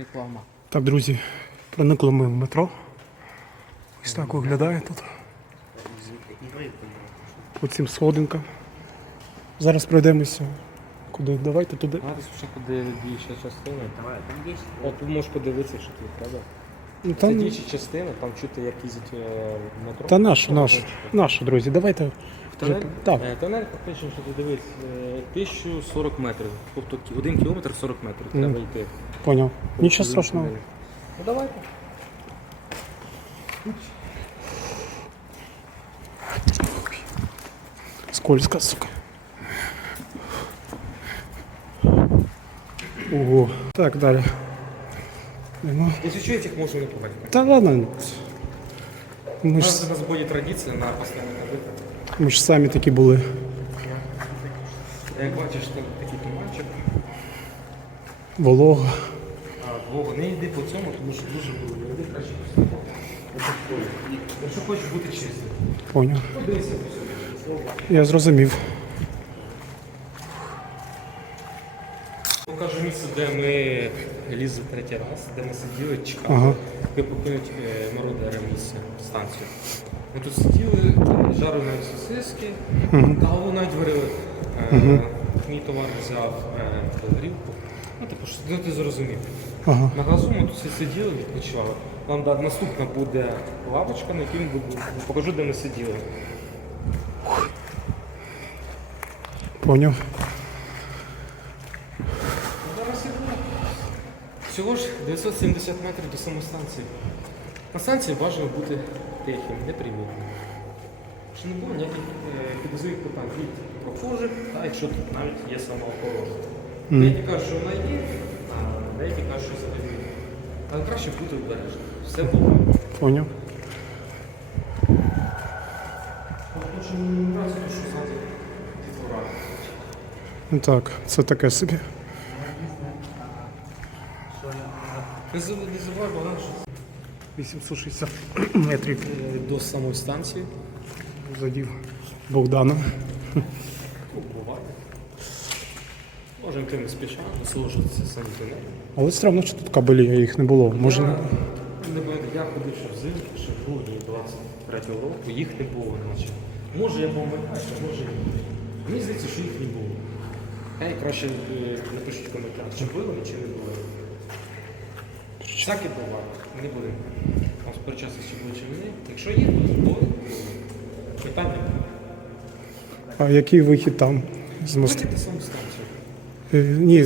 Реклама. Так, друзі, проникли ми в метро. Ось так виглядає тут. По цим сходинкам. Зараз пройдемося. Куди? Давайте туди. Зараз ще куди більша частина. От ти можеш подивитися, що тут, правда? Ну, Це Там, діюча частина, там чути, як їздять е, метро. та наш, наш, наш, друзі, давайте. В тунель? Так. Е, фактично, що ти дивись, е, 1040 метрів. Тобто кі- один кілометр 40 метрів Мгм. треба йти. Поняв. Нічого Тобто, страшного. тунель. Ну давайте. Скользко, сука. Ого. Так, далі. Ну, Если что, этих можно не пугать. та ладно. У Ми нас, ж, у нас будет традиция на постоянно ходити. Ми ж самі такі були. Як бачиш, там такий туманчик, Волога. а Вова, не йди по цьому, тому що дуже було. Йди краще по цьому. Якщо хочеш бути чистим. Поняв. Подивися по собі. Я зрозумів. Покажу місце, де ми лізли третій раз, де ми сиділи, чекали, Ага. поки покинуть е, мародери місце, станцію. Ми тут сиділи, жарили навіть сосиски, каву навіть варили. Е, Мій товар взяв е. Ну, типу, що- ти зрозумів. Ага. На газу ми тут всі сиділи, відпочивали. Нам да, наступна буде лавочка, на якій ми будемо. Покажу, де ми сиділи. Поняв. Зараз буду. Всього ж 970 метрів до самостанції. На станції бажано бути тихим, непримітним. Щоб не було ніяких е, підозрілих питань від прохожих, та якщо тут навіть є самоохорона. Деякі кажуть, що вона є, а деякі кажуть, що взагалі. ні. Але краще бути обережним. Все буває. Поняв. Що. Ну Так, це таке собі. Не забувай, Богдан, що 860 метрів до самої станції. задів Богдана. Буває. Можемо йти не спіша, насолоджуватися самі. Але все одно, що тут кабелі, їх не було. Може, Я, не- не я ходив ще взимку, ще в грудні 23-го року, їх не було наче. Може я помиляюся, може ні. Мені здається, що їх не було. Хай краще е, напишіть в коментарях, чи було чи не було. Всяке буває, не будемо чи було чи ні. Якщо є, то. Питань а який вихід там з мосту? Виходьте саму станцію. Е, Ні,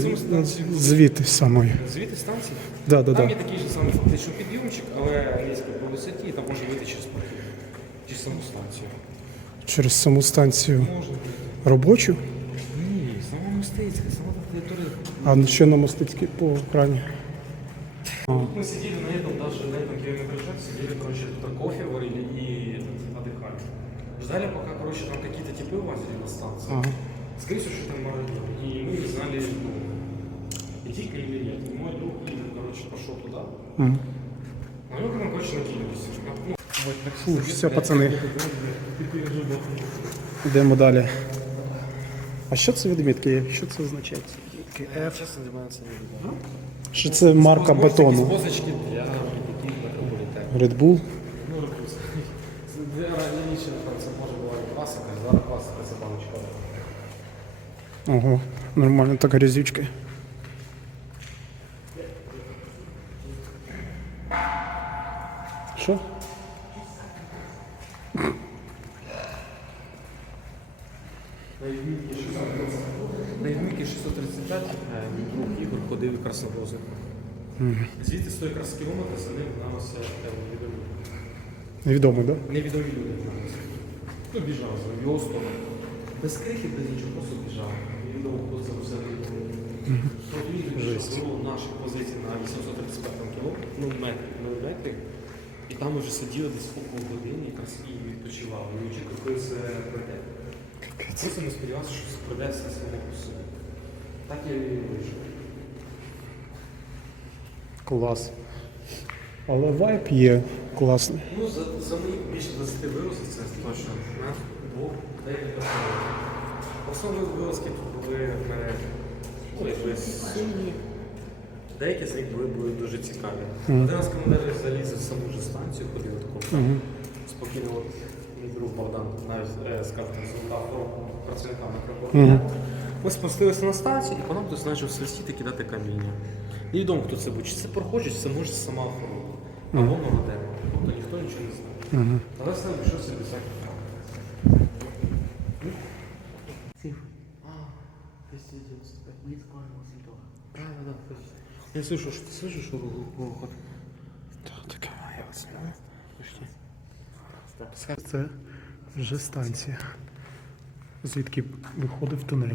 звідти самої. Звідти станції. Да, да, Там да. є такий же самий фактично підйомчик, але низький по висоті, і там може вийти через прохід. Чи саму станцію. Через саму станцію бути. робочу. Ні, сама мистецька, сама територія. А що на Мостицькій по крані? Мы сидели на этом даже, на этом километраже, сидели, короче, тут кофе варили и отдыхали. Ждали, пока, короче, там какие-то типы лазили на станции. Ага. Скорее всего, что там мародеры. И мы не знали, ну, идти к ним или нет. И мой друг, Игорь, короче, пошел туда. Мгм. А мы, там, короче, накинулись. Ну, вот, так Фу, сидели, все, блядь, пацаны. ты переживал. Йдемо далі. А що це відмітки є? Що це означає? Відмітки F. Честно, для мене це не відомо. Що це марка батону? Позначки для Red Bull? Ну, Red Bull. Для раніше це може була класика, зараз класика це баночка. Ого, нормально так грязючки. Що? Найбільше 600 Наєдміки 635 друг Ігор ходив і красовозив. Звідти з тої краски кілометр за ним гналося е, невідомі. Невідомий, так? Невідомі люди гналися. Ну, Хто біжав за його сторону. Без крихів, без нічого, просто біжав. Він довго за все Жесть. Було наші позиції на 835 кіло, ну метрі, ну метрі. І там вже сиділи десь около години якраз і відпочивали. Ми очікували, коли це пройде. Просто не сподівався, що все само по собі. Так я і вийшов. Клас. Але вайб є класний. Ну, за, за мої більше 20 вилазів це точно на двох декілька. Основні вилазки тут були в мене ну, якби сумні, Деякі з них були, були дуже цікаві. Один раз командир заліз в саму ж станцію, ходив таку. Мгм. Спокійно, от мій друг Богдан, навіть е, скажімо, золотав працівникам Мгм. мікрофону. Ми спустилися на станцію і по нам хтось почав свистіти кидати каміння. Невідомо, хто це був, чи це прохожий, чи це може сама охорона. Або молодець. Тобто ніхто нічого не знає. Мгм. Але все обійшовся без всяких прав. А, 295. Мы скоро возле дома. Да, да, да, точно. Я слышу, что ты слышишь грохот? Це вже станція. Звідки виходив тунель.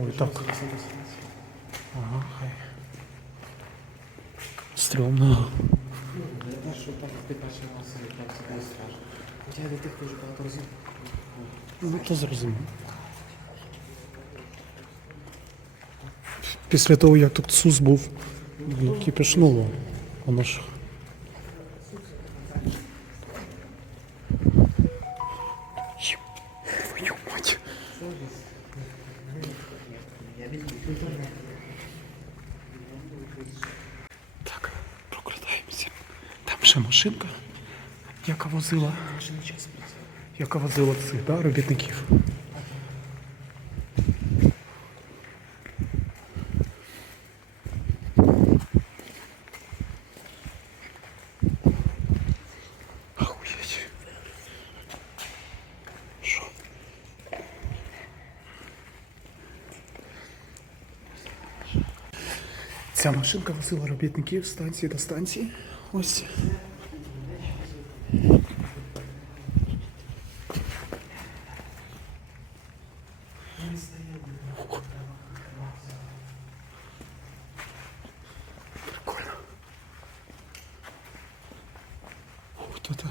Ой, так. Ага, хай. Стрьомно. Це було страшно. Ну, то зрозуміло. Після того, як тут СУС був, ну, кипішнуло. Воно ж. Так, прокрадаємося. Там ще машинка, яка возила. Яка возила цих, да, робітників. Ця машинка возила робітників з станції до станції. Ось. Прикольно. Вот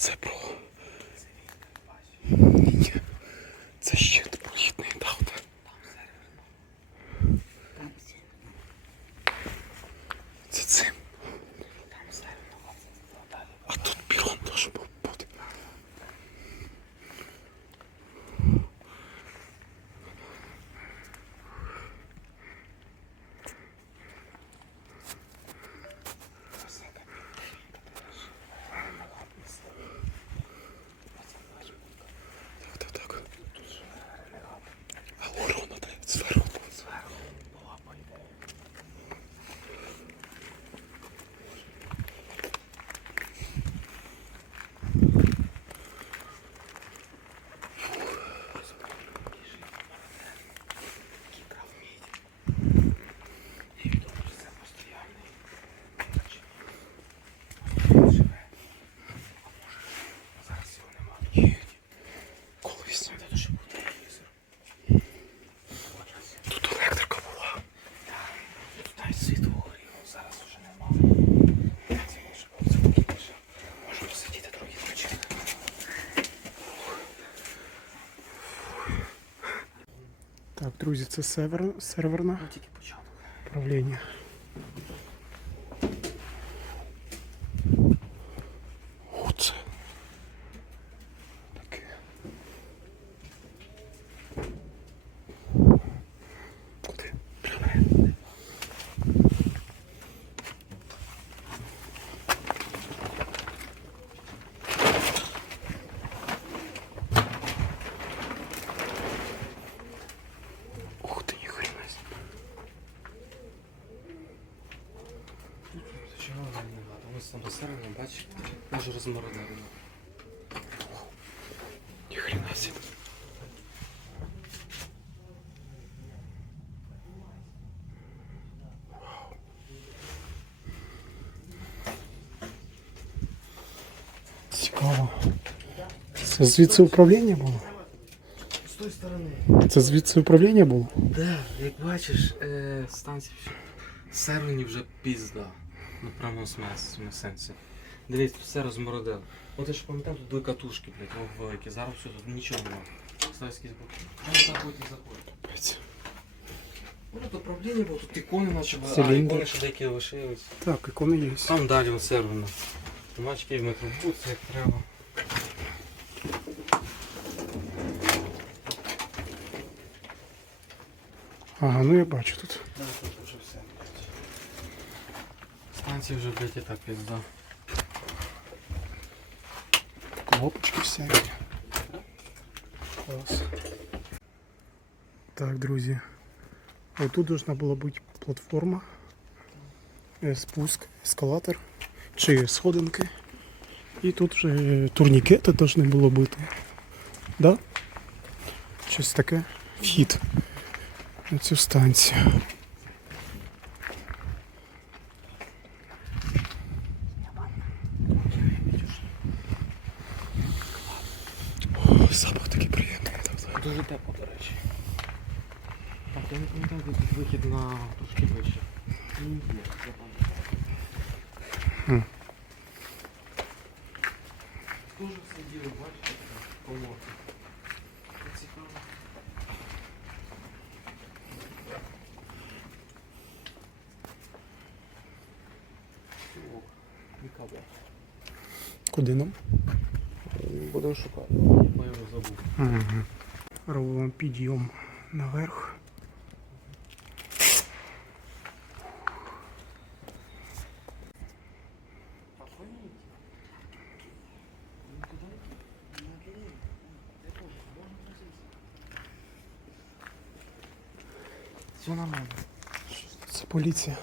це про. Ні. Це щит політний даути. Там все. Це цим. Там северного. А тут пірон должен був бути. Так, так, так. А урона де? Зверху. Колись. Тут електрика була. Тут навіть світло горіло, зараз уже немає. Це може бути спокійніше. Можемо сидіти трохи відпочити. Так, друзі, це сервер, серверне Ну управління. Оце. Таке. Куди? Прямо. Розморозили. Ніхрена себе. Цікаво. Це звідси управління було? З тої сторони. Це звідси управління було? Да, як бачиш, е, станція сервені вже пізда. На прямому смес- сенсі. Дивіться, все розмородили. От я ж пам'ятаю, тут були катушки, блядь, великі. Зараз все тут нічого немає. Ставські збоку. Там заходь і заходь. Ну, тут управління було, тут ікони наче були. А, Циліндр. ікони ще деякі лишились. Так, ікони є. Там далі от сервено. Томачки в метробут, як треба. Ага, ну я бачу тут. Да, тут вже все. Станція вже, блядь, і так пізда. Кнопочки всякі. Клас. Так, друзі. Отут должна була бути платформа. Е, Спуск, ескалатор чи сходинки. І тут вже турнікети повинні було бути. Да? Щось таке. Вхід на цю станцію. О, запах такий приємний. Дуже тепло, до речі. Так, я не пам'ятаю, де тут вихід на трошки вище. Хм. Дуже все діло, бачите, помоги. Цікаво. Ок, Ніколи. Куди нам? Будемо шукати. Я вже забув. Угу. Робимо підйом наверх. Все нормально. Це поліція.